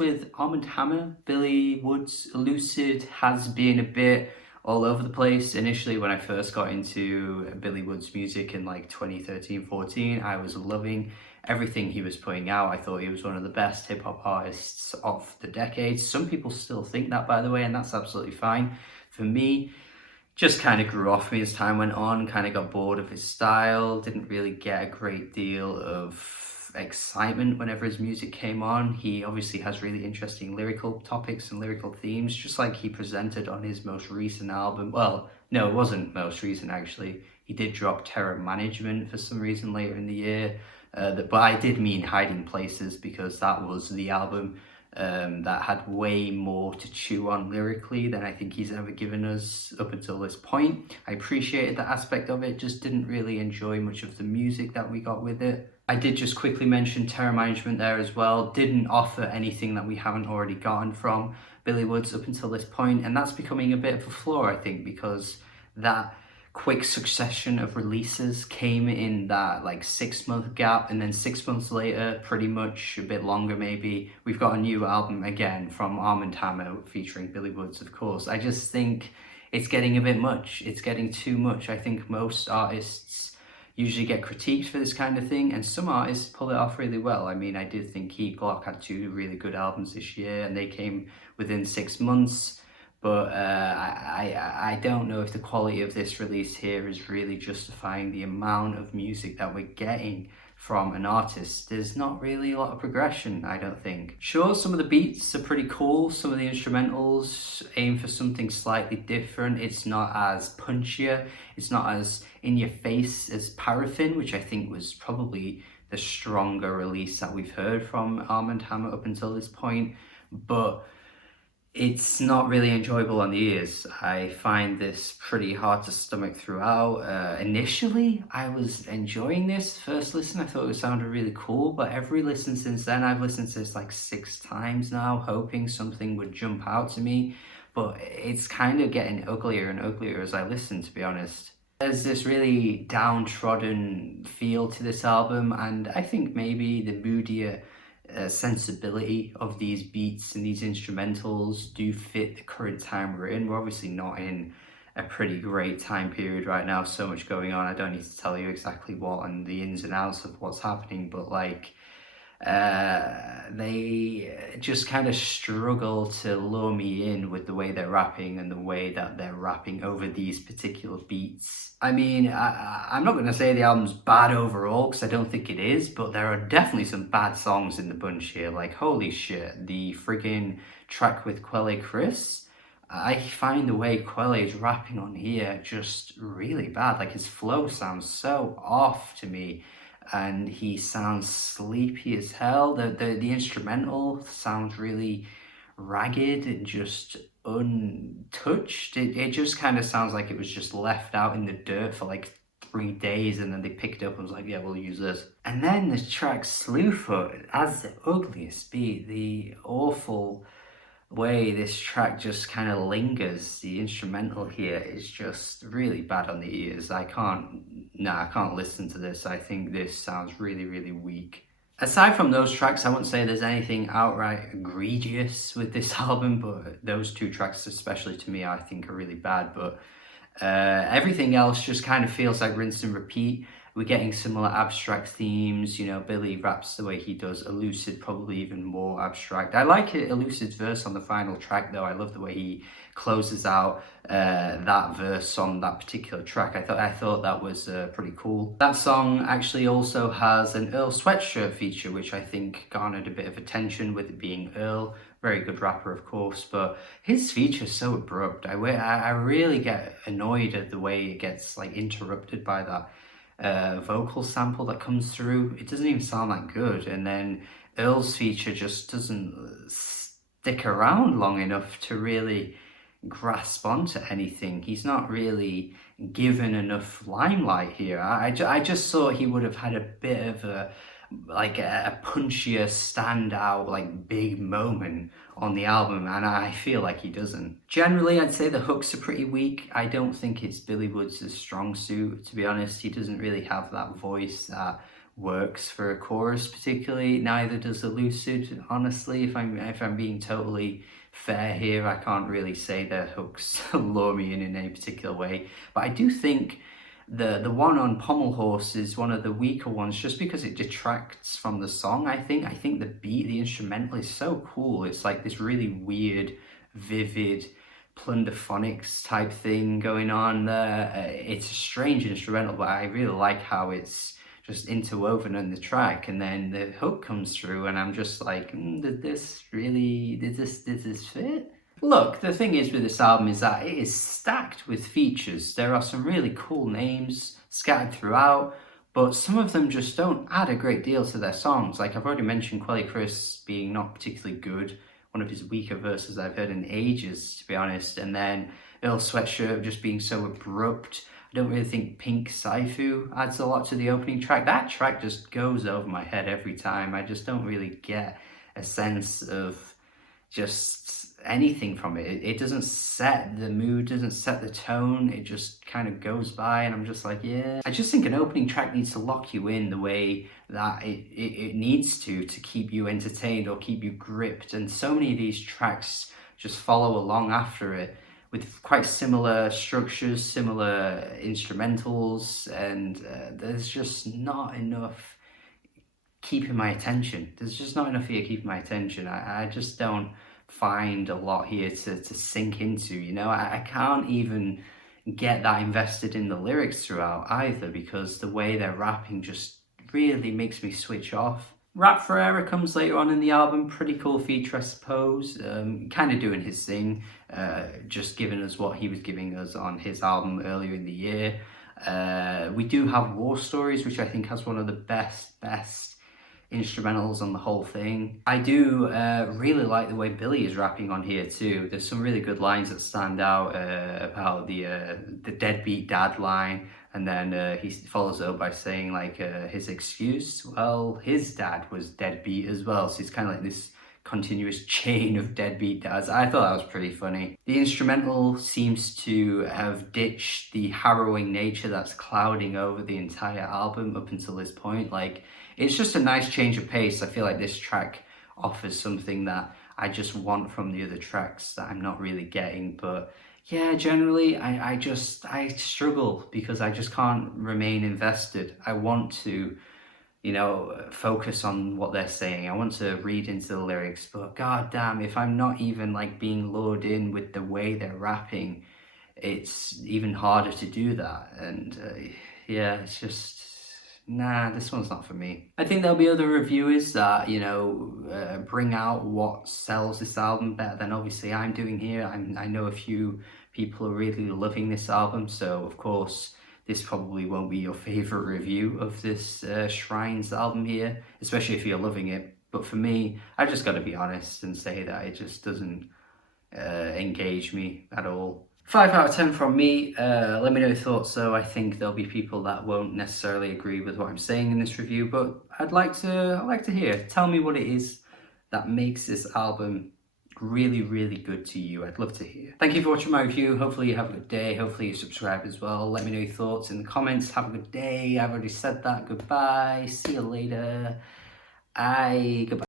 with Armand Hammer. Billy Woods' Elucid has been a bit all over the place. Initially, when I first got into Billy Woods' music in like 2013-14, I was loving everything he was putting out. I thought he was one of the best hip-hop artists of the decade. Some people still think that, by the way, and that's absolutely fine. For me, just kind of grew off me as time went on, kind of got bored of his style, didn't really get a great deal of excitement whenever his music came on. He obviously has really interesting lyrical topics and lyrical themes, just like he presented on his most recent album. Well, no, it wasn't most recent actually. He did drop Terror Management for some reason later in the year, but I did mean Hiding Places because that was the album that had way more to chew on lyrically than I think he's ever given us up until this point. I appreciated that aspect of it, just didn't really enjoy much of the music that we got with it. I did just quickly mention Terror Management there as well. Didn't offer anything that we haven't already gotten from Billy Woods up until this point, and that's becoming a bit of a flaw, I think, because that quick succession of releases came in that like 6-month gap, and then 6 months later, pretty much a bit longer maybe, we've got a new album again from Armand Hammer featuring Billy Woods, of course. I just think it's getting a bit much. It's getting too much. I think most artists usually get critiqued for this kind of thing, and some artists pull it off really well. I mean, I did think Key Glock had 2 really good albums this year, and they came within 6 months. But I don't know if the quality of this release here is really justifying the amount of music that we're getting from an artist. There's not really a lot of progression, I don't think. Sure, some of the beats are pretty cool. Some of the instrumentals aim for something slightly different. It's not as punchier. It's not as in your face as Paraffin, which I think was probably the stronger release that we've heard from Armand Hammer up until this point. But it's not really enjoyable on the ears. I find this pretty hard to stomach throughout. Initially, I was enjoying this. First listen, I thought it sounded really cool, but every listen since then, I've listened to this like 6 times now, hoping something would jump out to me, but it's kind of getting uglier and uglier as I listen, to be honest. There's this really downtrodden feel to this album, and I think maybe the moodier sensibility of these beats and these instrumentals do fit the current time we're in. We're obviously not in a pretty great time period right now, so much going on. I don't need to tell you exactly what and the ins and outs of what's happening, but like they just kind of struggle to lure me in with the way they're rapping and the way that they're rapping over these particular beats. I mean, I'm not going to say the album's bad overall, because I don't think it is, but there are definitely some bad songs in the bunch here. Like, holy shit, the friggin' track with Quelle Chris, I find the way Quelle is rapping on here just really bad. Like, his flow sounds so off to me, and he sounds sleepy as hell. The instrumental sounds really ragged and just untouched. It just kind of sounds like it was just left out in the dirt for like 3 days, and then they picked it up and was like, yeah, we'll use this. And then the track Slewfoot has the ugliest beat, the awful way this track just kind of lingers. The instrumental here is just really bad on the ears. I can't listen to this. I think this sounds really, really weak. Aside from those tracks, I wouldn't say there's anything outright egregious with this album, but those 2 tracks especially to me I think are really bad. But everything else just kind of feels like rinse and repeat. We're getting similar abstract themes. You know, Billy raps the way he does. Elucid probably even more abstract. I like Elucid's verse on the final track though. I love the way he closes out that verse on that particular track. I thought that was pretty cool. That song actually also has an Earl Sweatshirt feature, which I think garnered a bit of attention with it being Earl. Very good rapper, of course, but his feature's so abrupt. I really get annoyed at the way it gets like interrupted by that vocal sample that comes through. It doesn't even sound that good, and then Earl's feature just doesn't stick around long enough to really grasp onto anything. He's not really given enough limelight here. I just thought he would have had a bit of a punchier, standout, like big moment on the album, and I feel like he doesn't. Generally, I'd say the hooks are pretty weak. I don't think it's Billy Woods' strong suit, to be honest. He doesn't really have that voice that works for a chorus particularly. Neither does Elucid, honestly. If I'm being totally fair here, I can't really say their hooks lure me in any particular way. But I do think the one on Pommel Horse is one of the weaker ones, just because it detracts from the song. I think the beat, the instrumental is so cool. It's like this really weird, vivid plunderphonics type thing going on there. It's a strange instrumental, but I really like how it's just interwoven in the track, and then the hook comes through and I'm just like, did this fit? Look, the thing is with this album is that it is stacked with features. There are some really cool names scattered throughout, but some of them just don't add a great deal to their songs. Like I've already mentioned Quelly Chris being not particularly good, one of his weaker verses I've heard in ages, to be honest, and then Earl Sweatshirt just being so abrupt. I don't really think Pink Saifu adds a lot to the opening track. That track just goes over my head every time. I just don't really get a sense of just anything from it. It doesn't set the mood, doesn't set the tone. It just kind of goes by and I'm just like, yeah. I just think an opening track needs to lock you in the way that it needs to keep you entertained or keep you gripped. And so many of these tracks just follow along after it with quite similar structures, similar instrumentals, and there's just not enough keeping my attention. There's just not enough here keeping my attention. I just don't find a lot here to sink into, you know? I can't even get that invested in the lyrics throughout either, because the way they're rapping just really makes me switch off. Rap Forever comes later on in the album, pretty cool feature I suppose, kind of doing his thing, just giving us what he was giving us on his album earlier in the year. We do have War Stories, which I think has one of the best instrumentals on the whole thing. I do really like the way Billy is rapping on here too. There's some really good lines that stand out about the deadbeat dad line, and then he follows it up by saying like his excuse, well, his dad was deadbeat as well, so it's kind of like this continuous chain of deadbeat dads. I thought that was pretty funny. The instrumental seems to have ditched the harrowing nature that's clouding over the entire album up until this point. Like, it's just a nice change of pace. I feel like this track offers something that I just want from the other tracks that I'm not really getting. But yeah, generally I struggle because I just can't remain invested. I want to, you know, focus on what they're saying. I want to read into the lyrics, but god damn, if I'm not even like being lured in with the way they're rapping, it's even harder to do that. And yeah, it's just, nah, this one's not for me. I think there'll be other reviewers that, you know, bring out what sells this album better than obviously I'm doing here. I know a few people are really loving this album, so of course this probably won't be your favorite review of this Shrines album here, especially if you're loving it. But for me, I just got to be honest and say that it just doesn't engage me at all. 5 out of 10 from me. Let me know your thoughts though. I think there'll be people that won't necessarily agree with what I'm saying in this review, but I'd like to hear. Tell me what it is that makes this album really, really good to you. I'd love to hear. Thank you for watching my review. Hopefully you have a good day. Hopefully you subscribe as well. Let me know your thoughts in the comments. Have a good day. I've already said that. Goodbye. See you later. Goodbye.